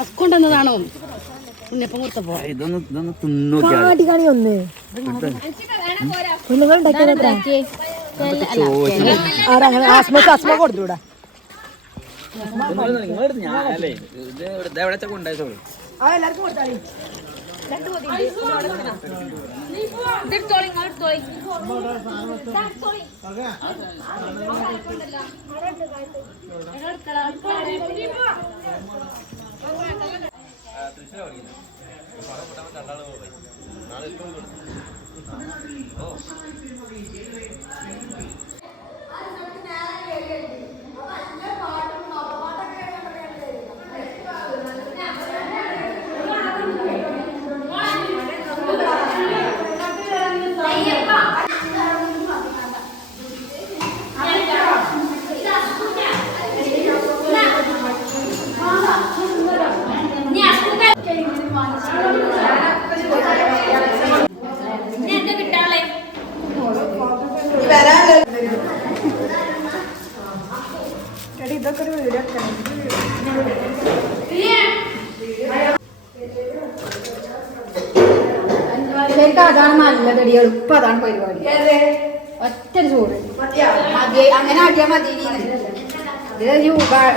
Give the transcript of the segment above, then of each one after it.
അസ്കൊണ്ടെന്നതാണോ ഉണ്ണിയപ്പം കൊടുത്തപ്പോ ഇതൊന്ന് തിന്നോക്കിയാ കൊടുത്തൂടാ എല്ലാവർക്കും കൊടുത്താളി ഇതൊക്കെ ഒരു വീഡിയോ ശരിക്കും അതാണ് നല്ല കടി എളുപ്പം അതാണ് പരിപാടി ഒറ്റ ചോറ് അങ്ങനെ ആക്കിയാൽ മതി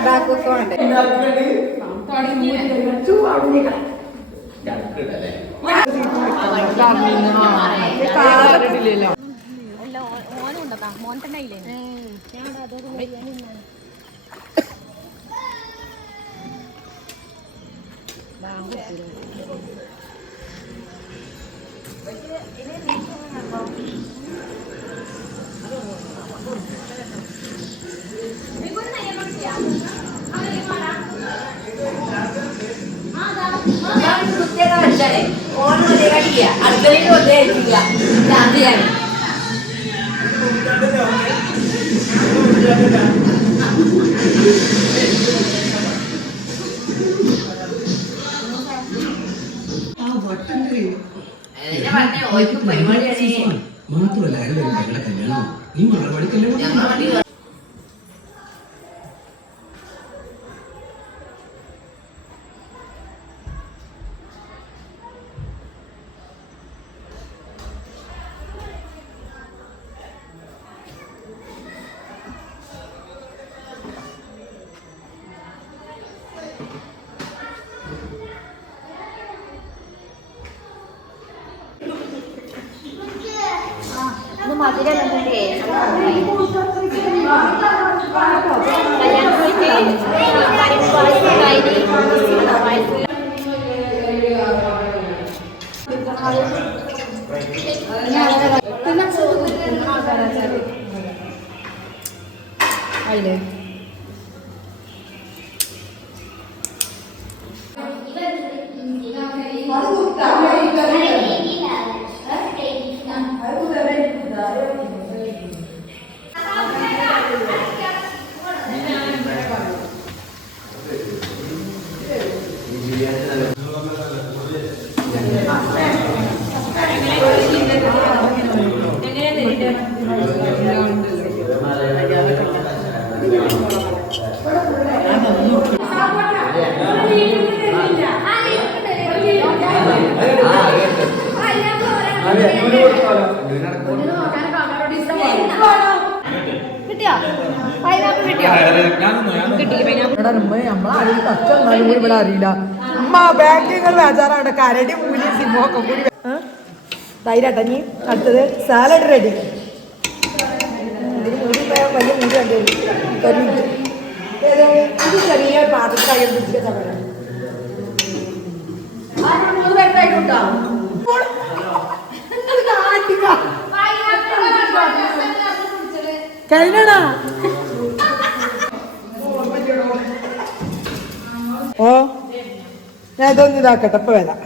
ബാക്കൊക്കെ വേണ്ടേ മോൻ തന്നെ ഇല്ലേ അടുക്കളയിൽ ഒന്നേറ്റില്ല രാത്രിയാണ് മാത്രമല്ല കല്യാണം നീ മലയാളിക്കല്ലേ അതില് ഇവിടെ അറിയില്ല ഉമ്മ ബാക്കിങ്ങൾ വേചാറാണ് കരടി മൂലി സിംഹമൊക്കെ കൂടി തൈരട്ട നീ അടുത്തത് സാലഡ് റെഡി ഇതിന് മൂടി വലിയ മൂടി കണ്ടു ഇത് ചെറിയ പാത്രത്തിൽ പിടിച്ചിട്ട് സമയം കഴിഞ്ഞാ ഓ ഞാൻ ഇതൊന്നും ഇതാക്കട്ടെ ഇപ്പൊ വരാം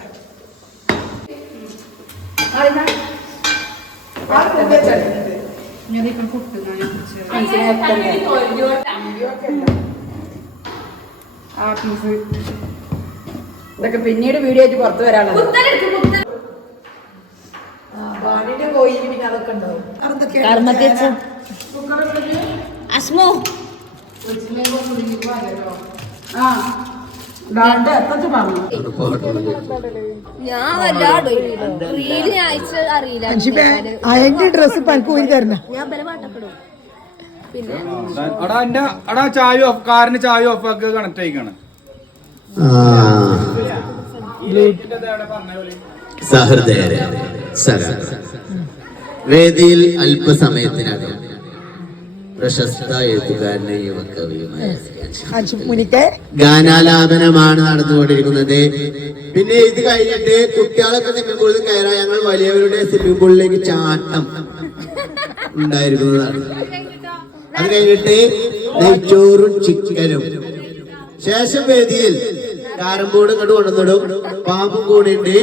ഇതൊക്കെ പിന്നീട് വീഡിയോ ആയിട്ട് പുറത്തു വരാനുള്ളത് കോഴി പിന്നെ അതൊക്കെ ഉണ്ടാവും അസ്മോ ഞാൻ വല്ലാടും റീല് ഞാൻ അയച്ച് അറിയില്ല അതിന്റെ ഡ്രസ് പനിക്ക് പോയി തരണ ഞാൻ ബല പാട്ടപ്പെടും പിന്നെ കാറിന് ചായ ഓഫ് ആക്കുക കണക്ട് ആയിക്കാണ് സഹൃദയരെ വേദിയിൽ അല്പസമയത്തിനകം പ്രശസ്ത എഴുത്തുകാരനെ യുവകവിയുമായ ഗാനാലാപനമാണ് നടന്നുകൊണ്ടിരിക്കുന്നത്. പിന്നെ ഇത് കഴിഞ്ഞിട്ട് കുട്ടികളൊക്കെ സ്വിമ്മിംഗ് പൂളിൽ കയറാൻ ഞങ്ങൾ വലിയവരുടെ സ്വിമ്മിംഗ് പൂളിലേക്ക് ചാട്ടം ഉണ്ടായിരിക്കുന്നതാണ്. അത് കഴിഞ്ഞിട്ട് നെയ്ച്ചോറും ചിക്കനും. ശേഷം വേദിയിൽ കാരം ബോർഡ് ഇങ്ങോട്ട് കൊണ്ടുവന്നിടും. പാമ്പും കൂടിയുണ്ട്.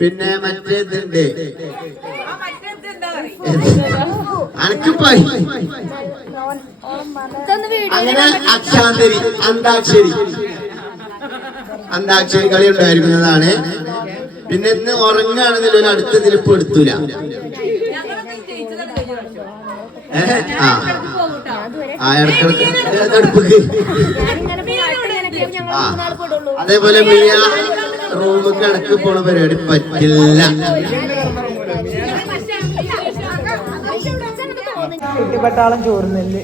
പിന്നെ മറ്റേതുണ്ട് അനക്കിപ്പായി അങ്ങനെ അന്താക്ഷരി കളി ഉണ്ടായിരിക്കുന്നതാണ്. പിന്നെ ഇന്ന് ഉറങ്ങുകയാണെങ്കിൽ ഒരു അടുത്ത തിരിപ്പ് എടുത്തൂല. ഇടക്കിടക്ക് അതേപോലെ മിയ റൂമൊക്കെ ഇടക്ക് പോണ പരിപാടി പറ്റില്ല. ചുട്ടിപ്പട്ടാളം ചോറുന്നല്ലേ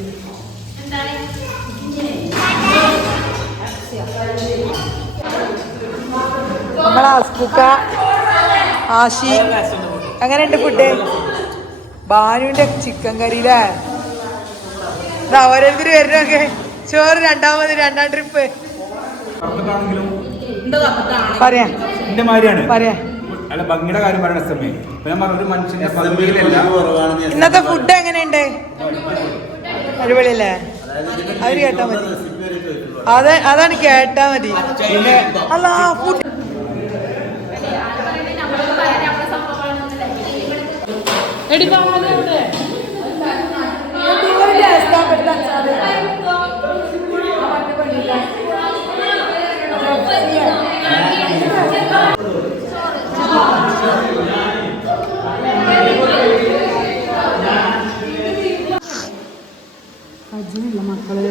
നമ്മളെ അസ്കുക്ക ആശി എങ്ങനെയുണ്ട് ഫുഡ്? ബാനുവിന്റെ ചിക്കൻ കറിയില്ലേ? ഓരോരുത്തർ വരുന്നൊക്കെ ചോറ് രണ്ടാം ട്രിപ്പ് പറയാ പറയാ. ഇന്നത്തെ ഫുഡ് എങ്ങനെയുണ്ട്? അടിപൊളിയല്ലേ? അവര് കേട്ടാ മതി. അതാണ് കേട്ടാ മതി. അല്ല ഫുഡ് അജിനുള്ള മക്കളെ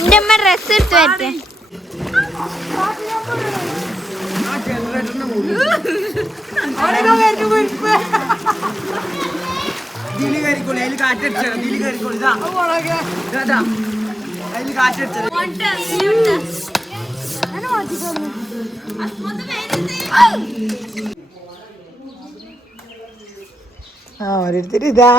എന്റെ അമ്മ ഡ്രസ് എടുത്ത് വരട്ടെ. ഓരോരുത്തർ ഇതാ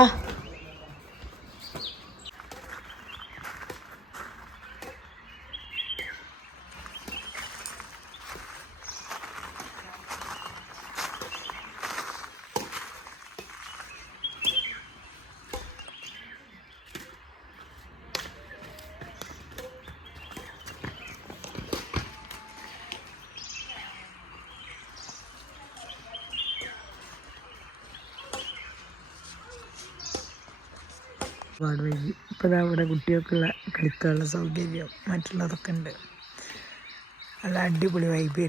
ഒരുപാട് വൈകി. ഇപ്പോൾ അവിടെ കുട്ടികൾക്കുള്ള കളിക്കാനുള്ള സൗകര്യം മറ്റുള്ളതൊക്കെ ഉണ്ട്. നല്ല അടിപൊളി വൈബ്.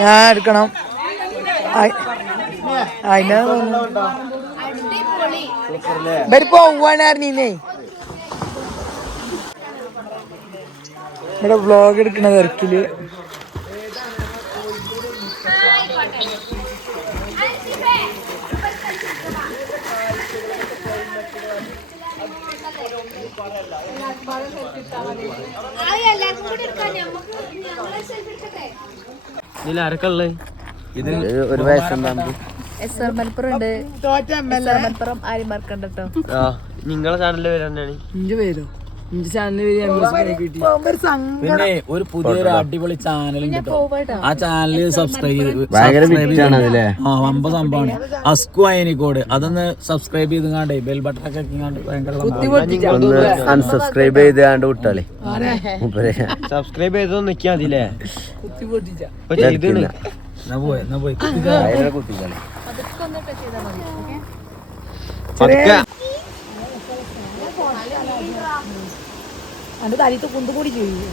ഞാൻ എടുക്കണം. ഇവര് പോവാണേ. ഇവിടെ വ്ലോഗ് എടുക്കണ തിരക്കില് എല്ലാവർക്കും കൂടി എടുക്കാം ഞങ്ങളെ സെൽഫി എടുക്കട്ടെ. ഇത് ഒരു വയസ്സുണ്ടാകും. SR മലപ്പുറം ഉണ്ട്. മലപ്പുറം ആരും മറക്കണ്ട കേട്ടോ. നിങ്ങളെ ചാനലിന്റെ പേര് തന്നെയാണ്. പിന്നെ ഒരു പുതിയൊരു അടിപൊളി ചാനലും കിട്ടും. ആ ചാനല് സബ്സ്ക്രൈബ് വമ്പ സംഭവമാണ്. അസ്കു അയനിക്കോട് അതൊന്ന് സബ്സ്ക്രൈബ് ചെയ്ത് കാണ്ടേ ബെൽ ബട്ടൺ ഒക്കെ ഭയങ്കര അൺസബ്സ്ക്രൈബ് ചെയ്താണ്ട് വിട്ടാളേ. സബ്സ്ക്രൈബ് ചെയ്തോ നിക്കാ മതില്ലേ. കുത്തിക്കാളെ അതിന്റെ തലത്ത് കുന്തുകൂടി ചെയ്യും.